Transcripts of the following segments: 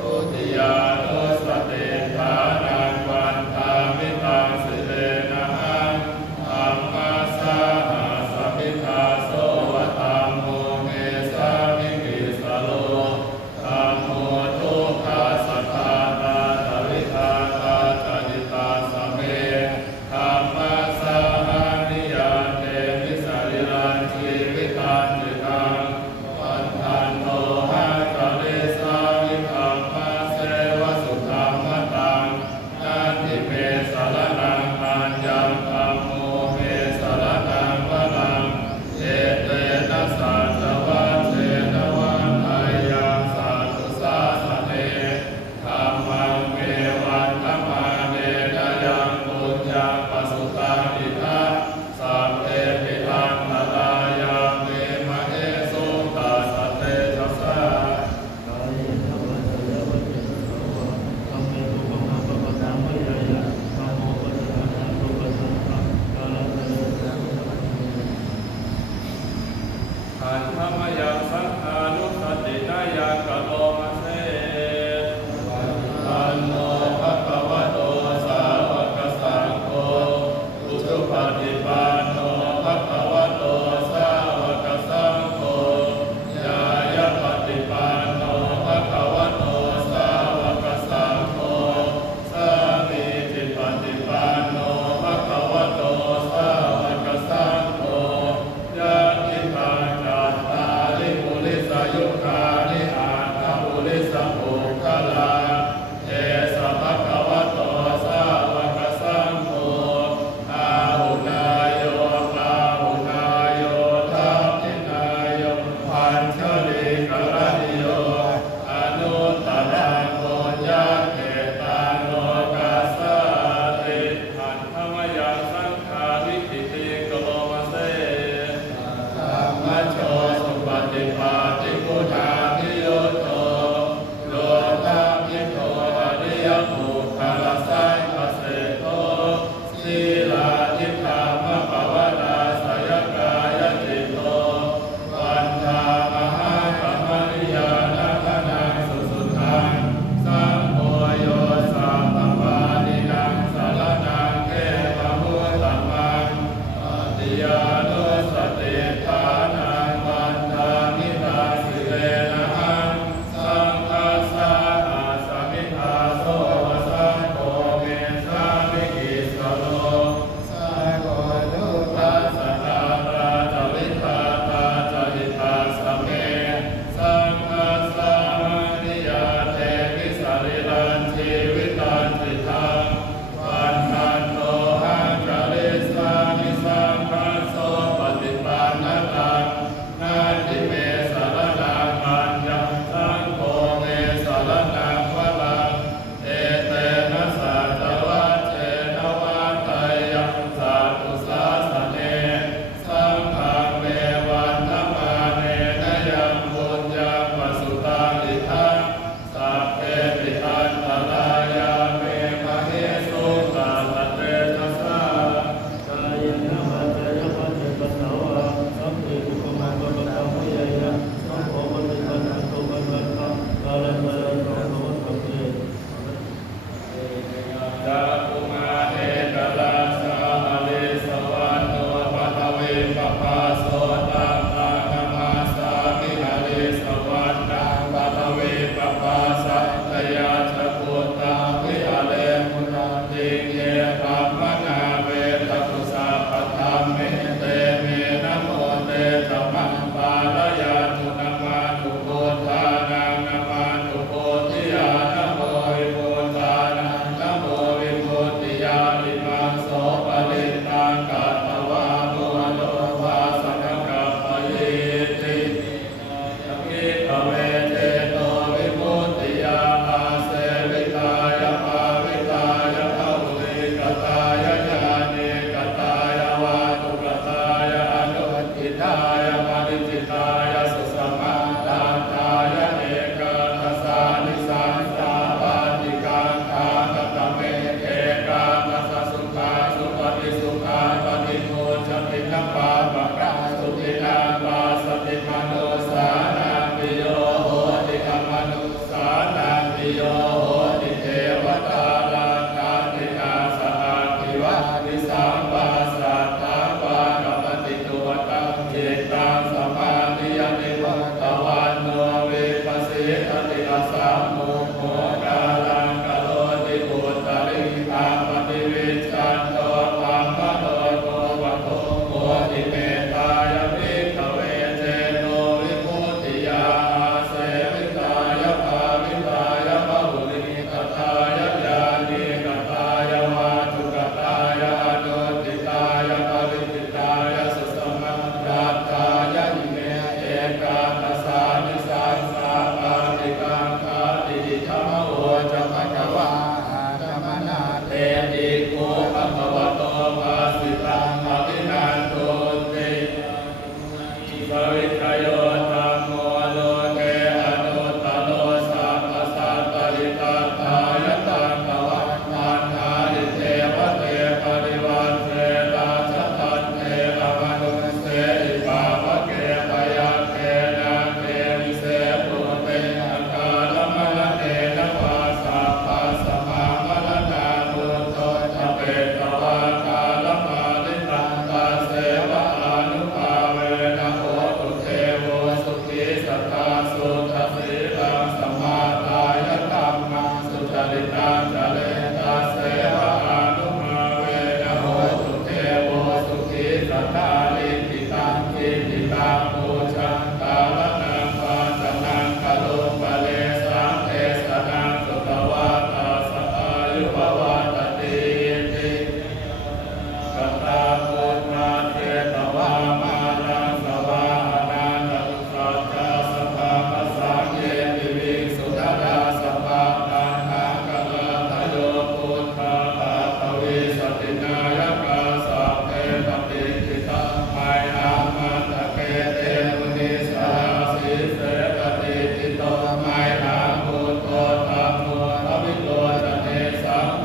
ทุติยานุสติฐานา จักขุมาเอกราชาหะเลสวัตโนปัทเวปปาโสตังอานามาสามิหะเลสวัตตังปัทเวปปาสัตตยาชกุตังวิหะเลมุนันติเยปัมมนาเวทตุสัพพธัมเมเตเมนะโมเตธัมมังปาลยาตุนะมาตุโกธานังนะมาตุโกติยานะโมวิโกธานังนะโมวิโกติยาลิมังโสปะลิตังกัตถวาโมโนภาสังฆัปปะเยติสัพพิภเวเตโตวิมุตติยาอาเสวิตายภาวิตายภาวุริกตายญาเนกตายวาตุกตายอนุทิตายปริจิตายสุสมาตาตายเอกทัสสานิสังสาปาติกังคากตเมเอกาทัสสะสุขาสุปฏิสุขาปฏิโมชตินปาปะกะสุตินาปาสติมโนสานาปิโยโหติกมนุสานาปิโยโหติเทวตาราคาตินาสหัตถิวานิสัมปาสัตตาปากัปติตัวตังเจตังสมาธิยติวัตตวันโนเวปัสสิทติอาสัมมุขโมกาลังกโลติปุตตริอาปฏิวิชันโตปัมมโนโตวะโตโมติเมตายภิกขเวเจโนวิมุตติยาอาเสวิตายภาวิตายภาวุริกตายญาณิกตายวาทุกตายอนุทิตายปริจิตายสุสมังราตายอิเมเอกาทัสสานิสังสาปาติกังคาติธรรมโอจะภควาธรรมนาเตติโกภควโตภาสิตังอภินันโตเตสวิทโยธัมโมโลเกอนุตตโลสัพพสัตตริตตายตังภวัตมันหาริเทวเตปริวันเตราชตันเตอมนุสเสอิปาวะเกปยาเกนาเกวิเศปุเตอาคาลมะเนนะวาสัพพะสมามะนามุตโตทะเปตวาคาลมาลิตังตาเสวะอานุภาเวนะโหตุเทโวสุขีสัทธาสุทสีลังสมาทายตัมมังสุจริตังจะเลตาเสวะอานุภาเวนะโหตุเทโวสุขีสัทธาลิขิตังกิติตังปูชังกาลนังปาจนังกะโลปะเลสังเทสนังสุตวาตาสอายุภวาตติติกัตตาปุณนาเทตวามารังสวาอนันตสัจจะสัพพะมัสสังเยติวิสุทธาสัพพะตังหากะลาทโยพุทธาภาควิสตินายกาสัพเพปฏิจิตาไมนามันตะเกเตมุนิสาสิเสปฏิจิตโตไมนามุตโตธัมโมอภิโตจะเนสังโฆ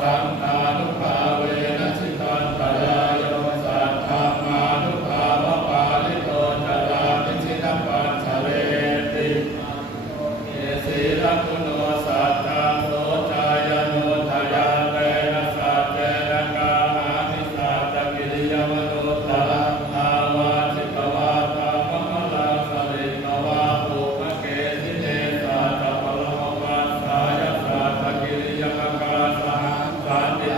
สังฆานุภาเวนะชิตันตรายโยสัทธามานุภาวะปาลิโตจาราปิชิตปัญชเรติเอสีลกุโนสัทธาโสจายโนทยาเรนะสัจเจนะกาหามิสัจจกิริยมโนตระภาวาจิตวาตามะมะลังสริกวาปุมะเกสิเนสัจจปรมัสสายสัจจกิริยมกาสหสันติ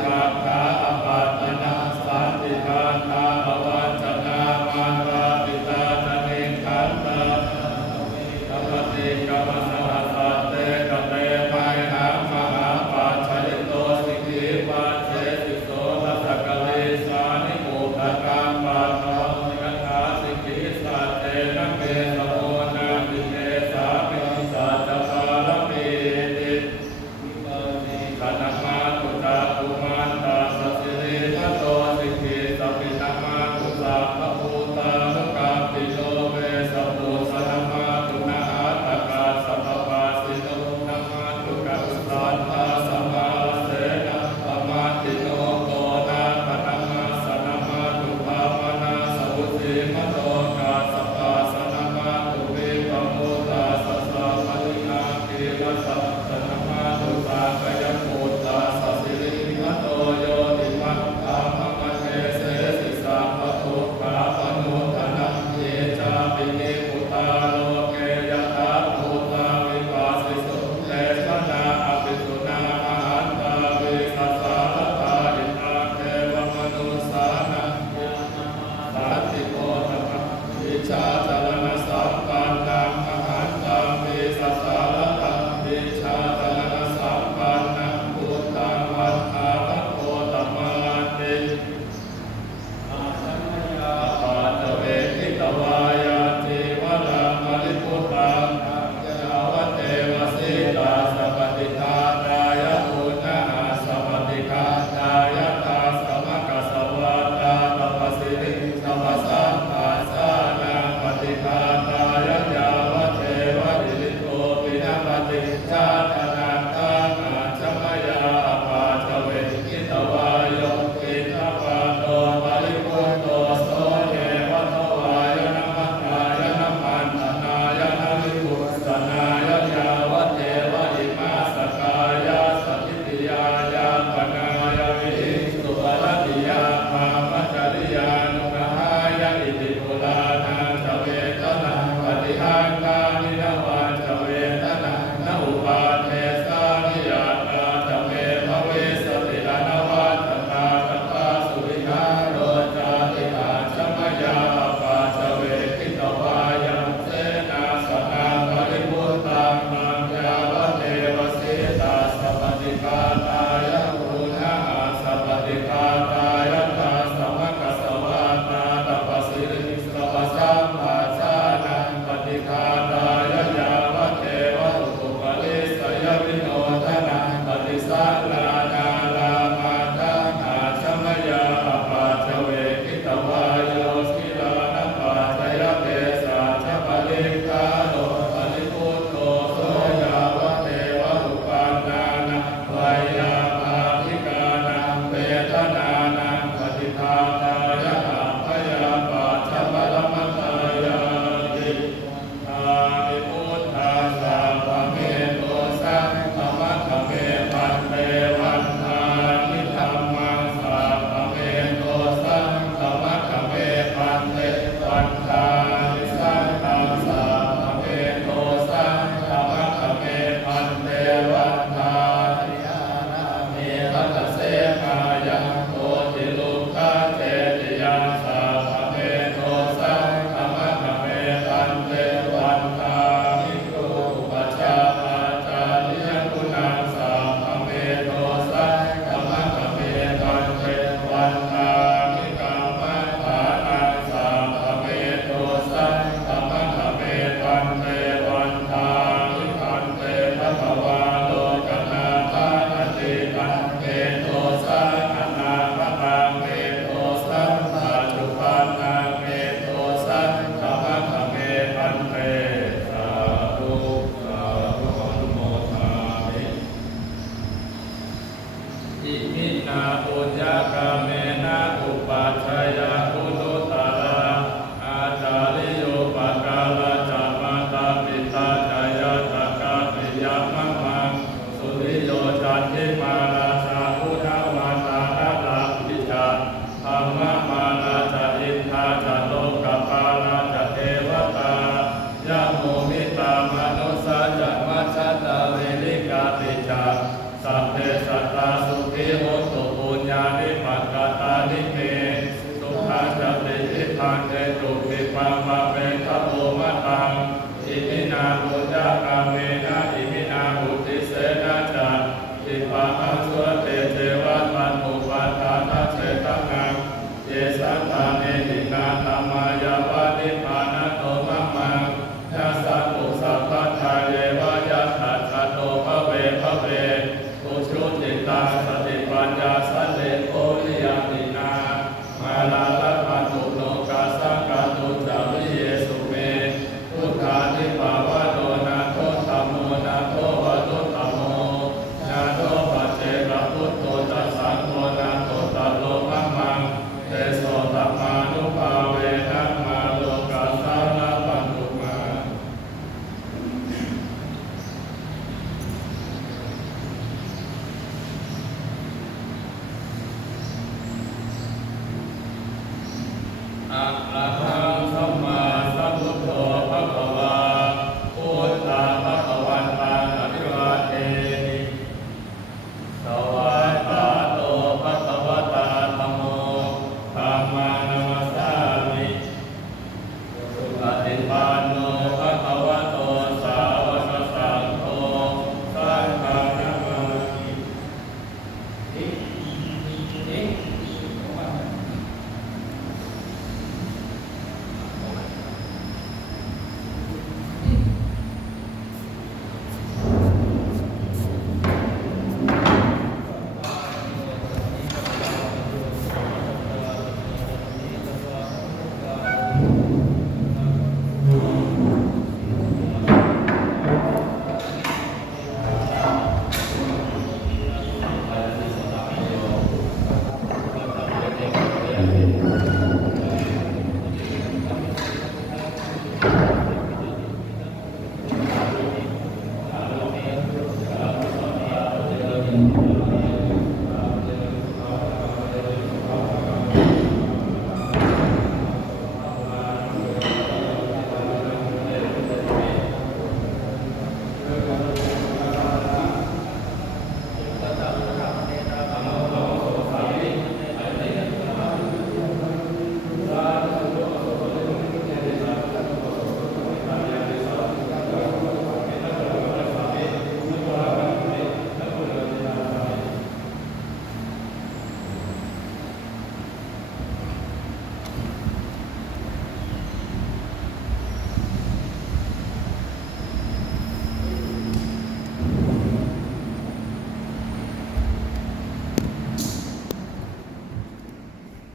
มินาปุญญกาเมนะอุปัชฌายาคุตุตระอาจาริโยปกาลจามาตาปิตาจายาตกาปิยามะมังสุริโยจันทิมาราชาพุทธวาตานาลาภิชาธรรมมานาจอินทาจโลกปานาจเทวตายะโมมิตามนุสาจมัชฌะตาเวริกาติจาสัพเพสัตตาสุขิโหตุปุญญานิปัสสตานิเมสุขังจติทิฏฐังเต